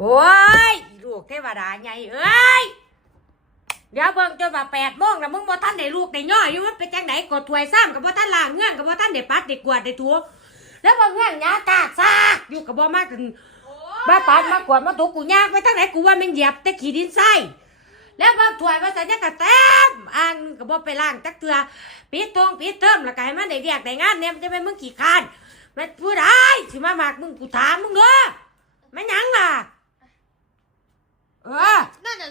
โอ้ยลูกเทวดาไงเอ้ยเดี๋ยวเบิ่งจนว่า8 โมงแล้วมึงบ่ทันได้ลูกได้ย่ออยู่มันเป็นจังไหนกดถ้วยซ้ำกับบ่ทันล้างเงื่อนกับบ่ทันได้ปัดได้กวาดได้ถูแล้วบ่เงื่อนหยากากซากอยู่กับบ่มากถึงมาปัดมากวาดมาถูกูยากไปทางไหนกูว่ามันเหยียบแต่ขี้ดินทรายแล้วบางถ้วยว่าสัญญากะเต็มอ่างก็บ่ไปล้างจักเทื่อปิดเทอมแล้วก็ให้มันได้เรียกได้งานเนี่ยมันจะเป็นมึงขี้คร้านมันผู้ใดสิมามากมึงกูถามมึงเด้อมันหยังล่ะนั่นน่ะ